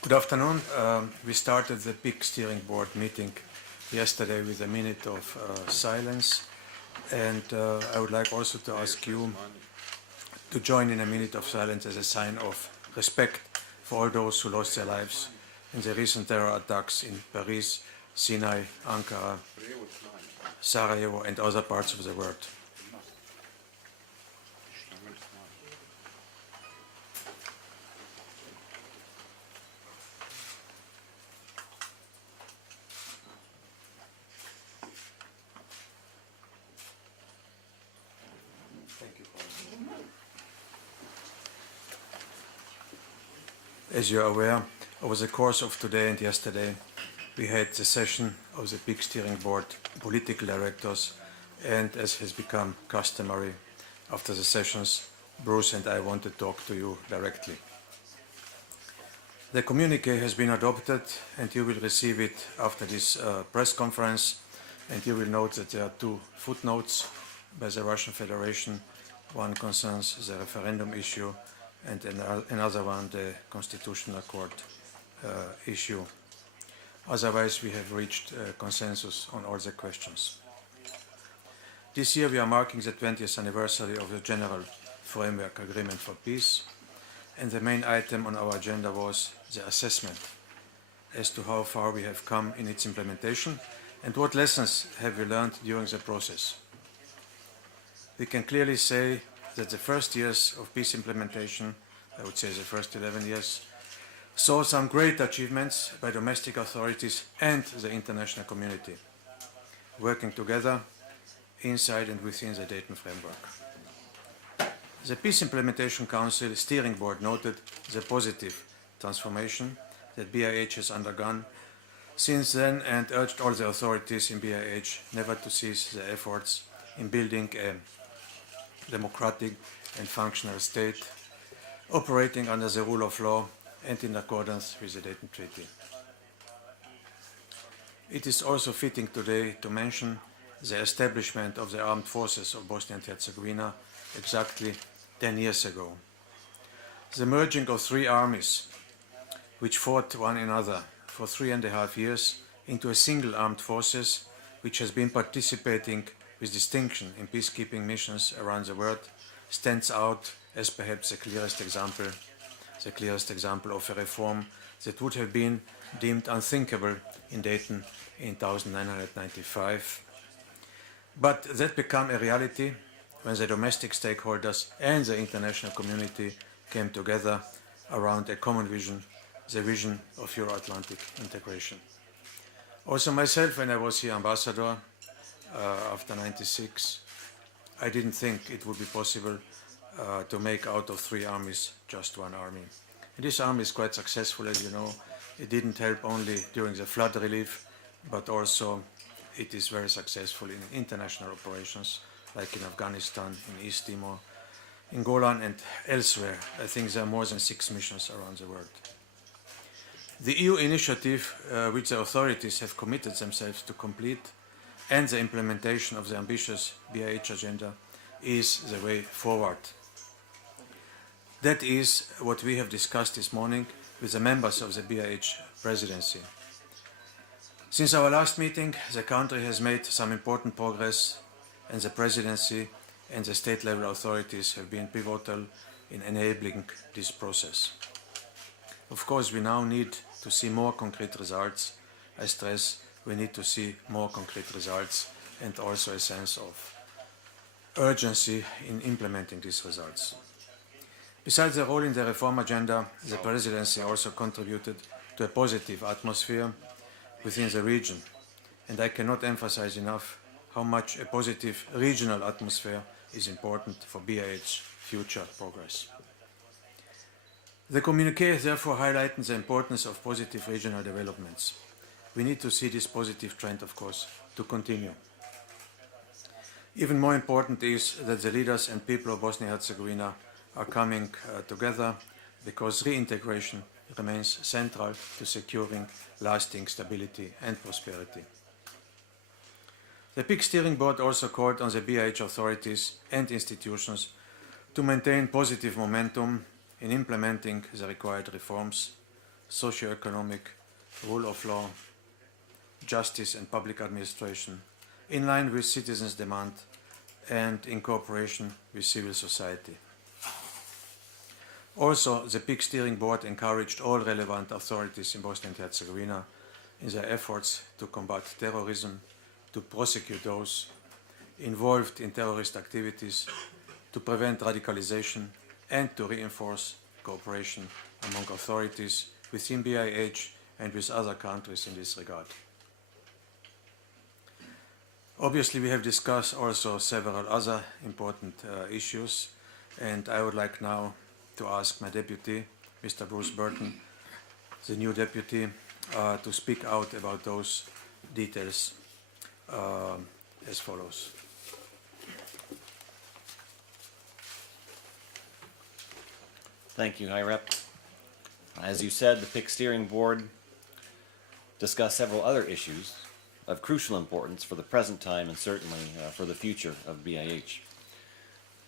Good afternoon. We started the big steering board meeting yesterday with a minute of silence, and I would like also to ask you to join in a minute of silence as a sign of respect for all those who lost their lives in the recent terror attacks in Paris, Sinai, Ankara, Sarajevo and other parts of the world. As you are aware, over the course of today and yesterday, we had the session of the big steering board, political directors, and as has become customary after the sessions, Bruce and I want to talk to you directly. The communique has been adopted and you will receive it after this press conference, and you will note that there are two footnotes by the Russian Federation. One concerns the referendum issue and another one the Constitutional Court issue. Otherwise, we have reached consensus on all the questions. This year we are marking the 20th anniversary of the General Framework Agreement for Peace, and the main item on our agenda was the assessment as to how far we have come in its implementation and what lessons have we learned during the process. We can clearly say that the first years of peace implementation, I would say the first 11 years, saw some great achievements by domestic authorities and the international community, working together inside and within the Dayton framework. The Peace Implementation Council Steering Board noted the positive transformation that BIH has undergone since then and urged all the authorities in BIH never to cease their efforts in building a democratic and functional state, operating under the rule of law and in accordance with the Dayton Treaty. It is also fitting today to mention the establishment of the armed forces of Bosnia and Herzegovina exactly 10 years ago. The merging of three armies, which fought one another for 3.5 years, into a single armed forces, which has been participating with distinction in peacekeeping missions around the world, stands out as perhaps the clearest example of a reform that would have been deemed unthinkable in Dayton in 1995, but that became a reality when the domestic stakeholders and the international community came together around a common vision, the vision of Euro-Atlantic integration. Also myself, when I was here ambassador after 1996, I didn't think it would be possible to make out of three armies just one army. And this army is quite successful, as you know. It didn't help only during the flood relief, but also it is very successful in international operations, like in Afghanistan, in East Timor, in Golan and elsewhere. I think there are more than 6 missions around the world. The EU initiative, which the authorities have committed themselves to complete, and the implementation of the ambitious BIH agenda is the way forward. That is what we have discussed this morning with the members of the BIH presidency. Since our last meeting, the country has made some important progress, and the presidency and the state-level authorities have been pivotal in enabling this process. Of course, we now need to see more concrete results. I stress we need to see more concrete results and also a sense of urgency in implementing these results. Besides the role in the reform agenda, the presidency also contributed to a positive atmosphere within the region, and I cannot emphasize enough how much a positive regional atmosphere is important for BIH's future progress. The communique therefore highlighted the importance of positive regional developments. We need to see this positive trend, of course, to continue. Even more important is that the leaders and people of Bosnia and Herzegovina are coming together, because reintegration remains central to securing lasting stability and prosperity. The PIC steering board also called on the BIH authorities and institutions to maintain positive momentum in implementing the required reforms, socio-economic, rule of law, justice and public administration, in line with citizens' demand and in cooperation with civil society. Also, the PIC steering board encouraged all relevant authorities in Bosnia and Herzegovina in their efforts to combat terrorism, to prosecute those involved in terrorist activities, to prevent radicalization, and to reinforce cooperation among authorities within BIH and with other countries in this regard. Obviously, we have discussed also several other important issues, and I would like now to ask my deputy, Mr. Bruce Berton, the new deputy, to speak out about those details as follows. Thank you, High Rep. As you said, the PIC Steering Board discussed several other issues of crucial importance for the present time and certainly for the future of BIH.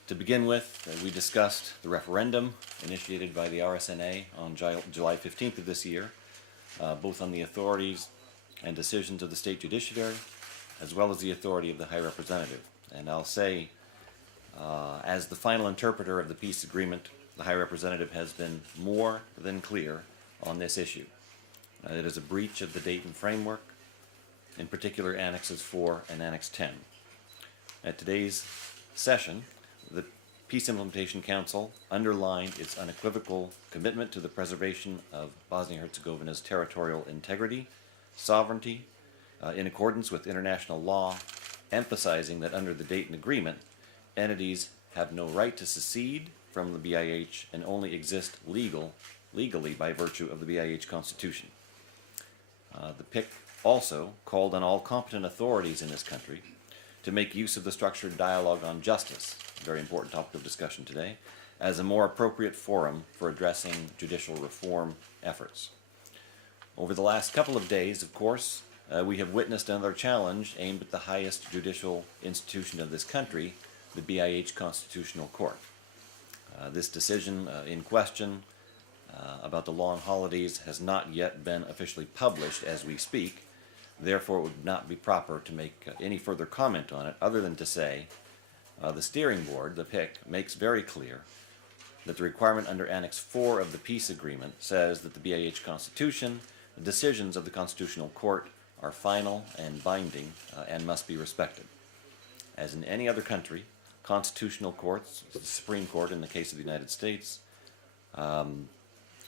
To begin with, we discussed the referendum initiated by the RSNA on July 15th of this year, both on the authorities and decisions of the state judiciary, as well as the authority of the High Representative. And I'll say, as the final interpreter of the peace agreement, the High Representative has been more than clear on this issue. It is a breach of the Dayton framework, in particular Annexes 4 and Annex 10. At today's session, the Peace Implementation Council underlined its unequivocal commitment to the preservation of Bosnia-Herzegovina's territorial integrity, sovereignty, in accordance with international law, emphasizing that under the Dayton Agreement, entities have no right to secede from the BIH and only exist legally by virtue of the BIH Constitution. The PIC also called on all competent authorities in this country to make use of the structured dialogue on justice, a very important topic of discussion today, as a more appropriate forum for addressing judicial reform efforts. Over the last couple of days, of course, we have witnessed another challenge aimed at the highest judicial institution of this country, the BIH Constitutional Court. This decision in question about the law on holidays has not yet been officially published as we speak. Therefore, it would not be proper to make any further comment on it other than to say the steering board, the PIC, makes very clear that the requirement under Annex 4 of the peace agreement says that the BIH Constitution, the decisions of the Constitutional Court are final and binding and must be respected. As in any other country, constitutional courts, the Supreme Court in the case of the United States,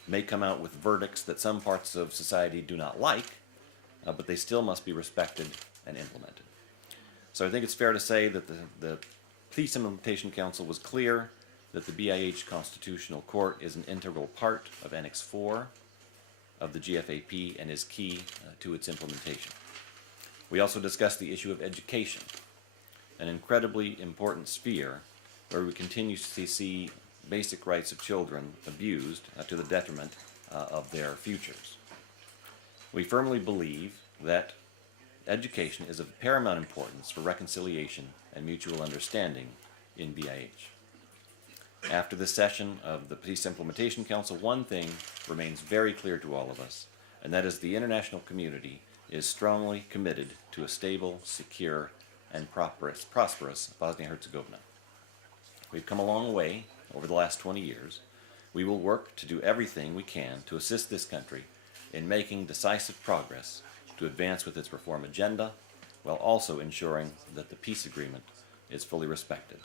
may come out with verdicts that some parts of society do not like, but they still must be respected and implemented. So I think it's fair to say that the Peace Implementation Council was clear that the BIH Constitutional Court is an integral part of Annex 4 of the GFAP and is key to its implementation. We also discussed the issue of education, an incredibly important sphere where we continue to see basic rights of children abused to the detriment of their futures. We firmly believe that education is of paramount importance for reconciliation and mutual understanding in BIH. After this session of the Peace Implementation Council, one thing remains very clear to all of us, and that is the international community is strongly committed to a stable, secure, and prosperous Bosnia-Herzegovina. We've come a long way over the last 20 years. We will work to do everything we can to assist this country in making decisive progress to advance with its reform agenda, while also ensuring that the peace agreement is fully respected.